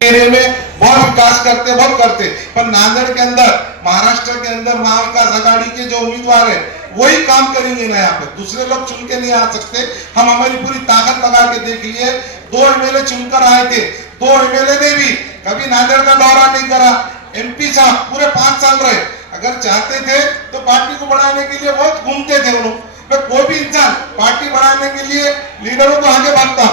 Area में बहुत विकास करते बहुत करते, पर नांदेड़ के अंदर, महाराष्ट्र के अंदर महाविकास आघाड़ी के जो उम्मीदवार है वही काम करेंगे ना। यहाँ पे दूसरे लोग चुन के नहीं आ सकते। हम हमारी पूरी ताकत लगा के देख लिए, 2 एमएलए चुनकर आए थे, 2 एमएलए ने भी कभी नांदेड़ का दौरा नहीं करा। एमपी साहब पूरे 5 साल रहे, अगर चाहते थे तो पार्टी को बढ़ाने के लिए बहुत घूमते थे वो लोग। कोई भी इंसान पार्टी बढ़ाने के लिए लीडरों को आगे भागता।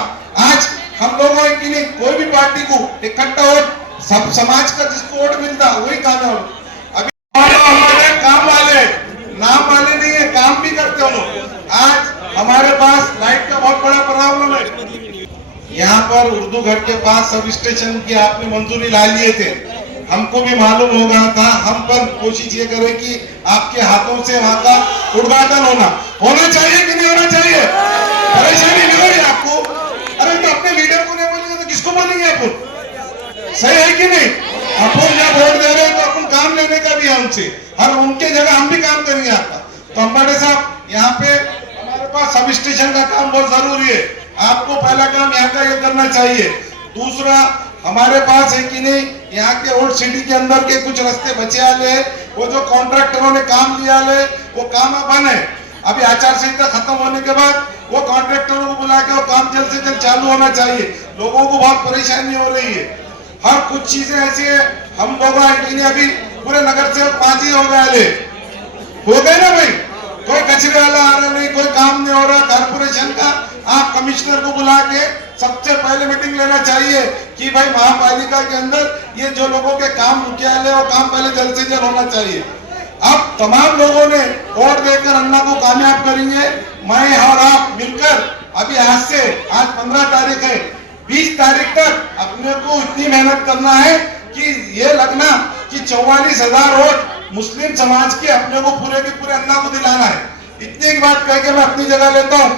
आज हम लोगों की नहीं, कोई भी पार्टी को इकट्ठा वोट, सब समाज का जिसको वोट मिलता वही काम है। अभी हमारे काम वाले, नाम वाले नहीं है, काम भी करते हो लोग। आज हमारे पास लाइट का बहुत बड़ा प्रॉब्लम है। यहाँ पर उर्दू घर के पास सब स्टेशन की आपने मंजूरी ला लिए थे, हमको भी मालूम हो गया था। हम पर कोशिश ये करें कि आपके हाथों से वहां का उद्घाटन होना चाहिए कि नहीं होना चाहिए। परेशानी नहीं हो रही आपको? अरे तो अपने लीडर को नहीं बोलेंगे तो किसको बोलेंगे अपन? सही है कि नहीं? अपन जब वोट दे रहे हैं तो अपन काम लेने का भी है उनसे, और उनके जगह हम भी काम करेंगे आपका। तो अंबाड़े साहब, यहाँ पे हमारे पास सब स्टेशन का काम बहुत जरूरी है। आपको पहला काम यहाँ का ये करना चाहिए। दूसरा, हमारे पास है कि नहीं, यहाँ के ओल्ड सिटी के अंदर के कुछ रास्ते बचे वाले, वो जो कॉन्ट्रैक्टरों ने काम लिया ले, वो काम अब है। अभी आचार संहिता खत्म होने के बाद वो कॉन्ट्रैक्टरों को बुला के वो काम जल्द से जल्द चालू होना चाहिए। लोगों को बहुत परेशानी हो रही है। हर कुछ चीजें ऐसी है, हम लोग अभी पूरे नगर से 5 ही हो गए ना भाई। कोई कचरे वाला आ रहा नहीं, कोई काम नहीं हो रहा। कारपोरेशन का आप कमिश्नर को बुला के सबसे पहले मीटिंग लेना चाहिए कि भाई महापालिका के अंदर ये जो लोगों के काम रुके आए वो काम पहले जल्द से जल्द होना चाहिए। अब तमाम लोगों ने वोट देकर अन्ना को कामयाब करेंगे। मैं और आप मिलकर अभी आज 15 तारीख है, 20 तारीख तक अपने को इतनी मेहनत करना है कि ये लगना कि 44,000 वोट मुस्लिम समाज के अपने को पूरे के पूरे अन्ना को दिलाना है। इतनी बात कह के मैं अपनी जगह लेता हूँ।